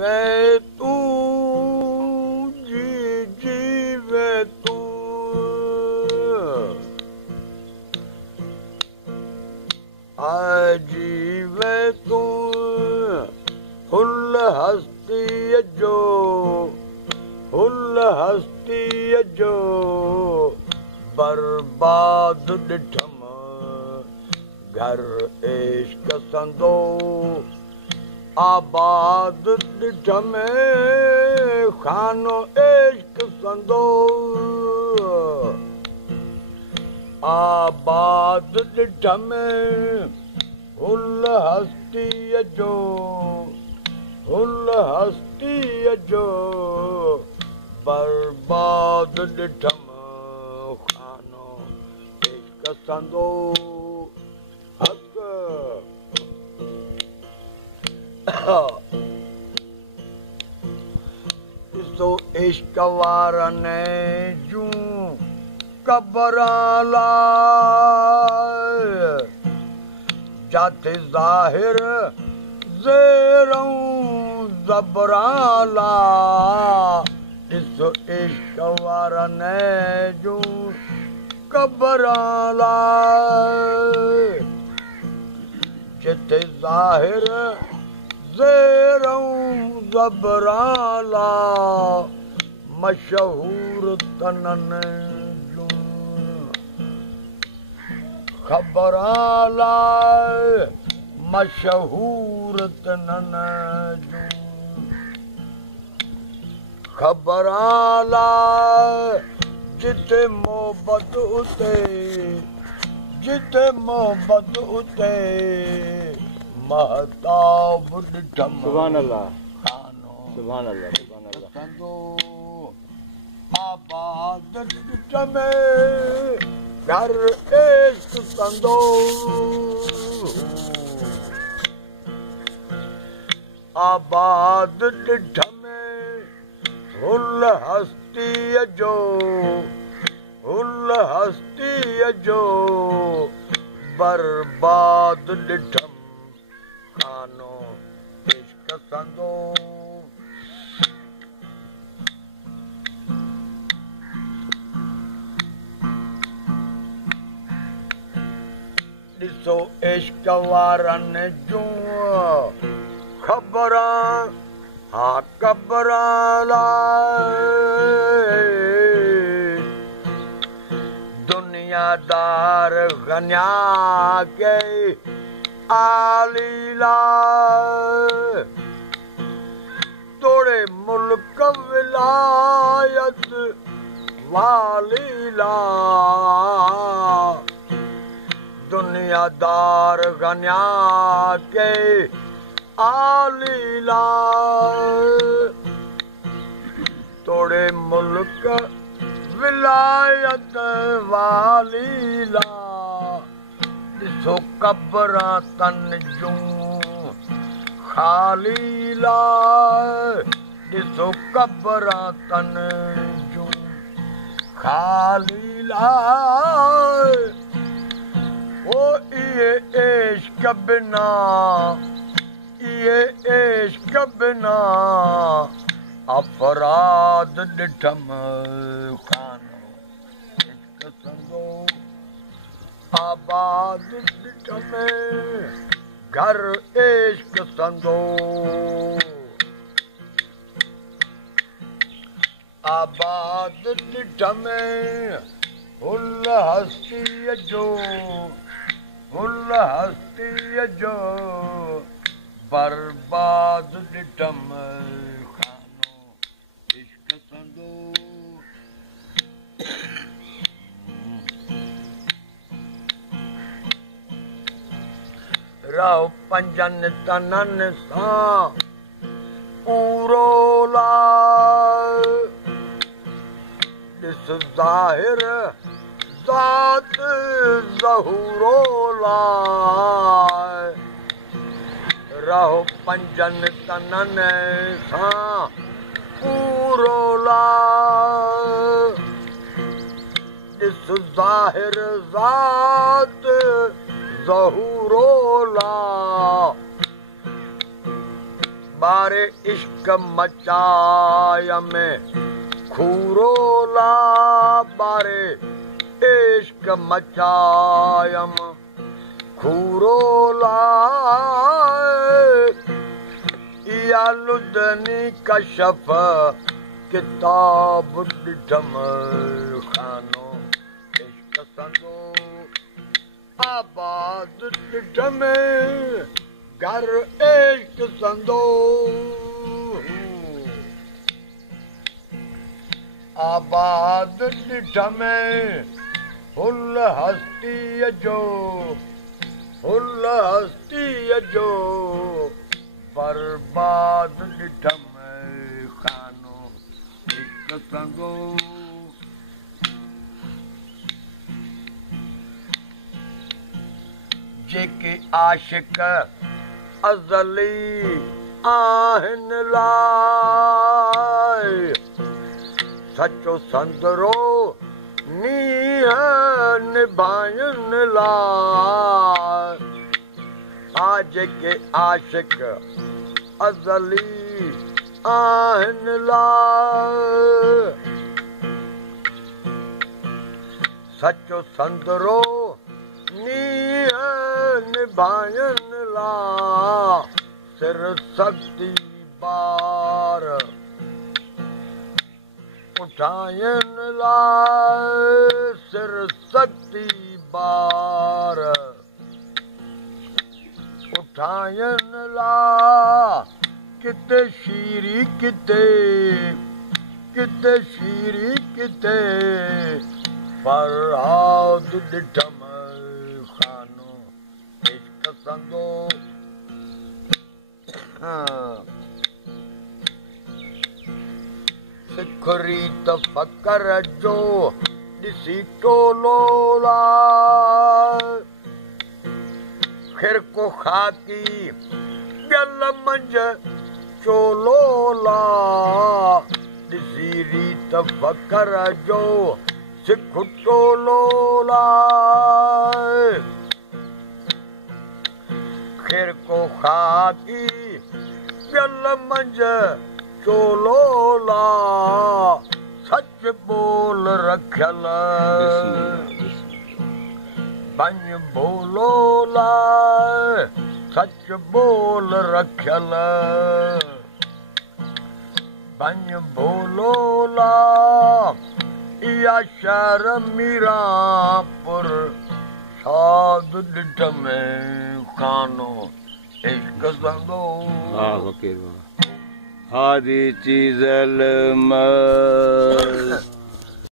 जीवे तू जीवे तू जीवे तू हुल हस्ती जो बर्बाद ॾिठम घर इश्क संदो आबाद ॾिठम खानो इश्क संदो आबाद ॾिठम हुल हस्तीअ जो बर्बाद ॾिठम खानो इश्क संदो हक़ ॾिसो इश्क वारनि जूं कबरां लाइ जाते ज़ाहिर ज़ेरूं ज़बरां लाइ ॾिसो इश्क वारनि जूं कबरां लाइ जिते ज़ाहिर ज़ेरूं ज़बरां लाइ मशहूर तननि ख़बरां लाइ मशहूर तननि जूं ख़बरां लाइ जिते मोहबत उते महताब ॾिठम सुभान अल्लाह खानो सुभान अल्लाह सुभान अल्लाह संदो आबाद ॾिठम घर इश्क संदो आबाद ॾिठम हुल हस्तीअ जो बर्बाद ॾिठम खानो इश्क संदो ॾिसो इश्क वारनि जूं ख़बरां कबरां लाइ दुनियादार गनिया के आली लाइ तोड़े मुल्क विलायत वाली लाइ दुनियादार गनिया के आली लाइ तोड़े मुल्क विलायत वाली लाइ ॾिसो कबरां तन जूं ख़ाली लाइ ॾिसो कबरां तन जूं ख़ाली लाइ ओ इहे इश्क बिना अफराद ॾिठम खानो इश्क संदो आबाद ॾिठम घर इश्क संदो आबाद ॾिठम हुल हस्तीअ जो बर्बाद ॾिठम खानो इश्क संदो रहो पंजनि तननि सां पूरो लाइ ॾिस ज़ाहिर ज़ात ज़हूरो लाइ रहो पंजनि तननि सां पूरो लाइ ॾिस ज़ाहिर ज़ात ज़हूरो लाइ बारे इश्क मचाया में खूरोला बारे इश्क मचायम खूरोला या लुदनी कशफ किताब ॾिठम खानो इश्क संदो आबाद ॾिठम घर इश्क संदो आबाद ॾिठम हुल हस्तीअ जो बर्बाद ॾिठम खानो इश्क संदो जेके आशिक अज़ली आहिनि लाइ सचो संदरो नीह निभाइनि लाइ जेके आशिक अज़ली आहिनि लाइ सचो संदरो नीह निभाइनि लाइ सिर सख्ती बार उठाइनि लाइ सिर सख्ती बार उठाइनि लाइ किथे शीरी किथे शीरी किथे फरहाद ॾिठम खानो इश्क संदो सिखरी त फ़कर जो ॾिसी टोलोला खिरको खाकी ॿियल मंझ चोलोला ॾिसी रीत फ़कर जो सिख टोलोला खिरको खाकी ॿियल मंझ चोलोला सच बोल रखियल बन बोलोला सच बोल रखियल बन बोलोला इहा शहर मीरापुर साध ॾिठ में खानो इश्क संदो हादी चीज़ल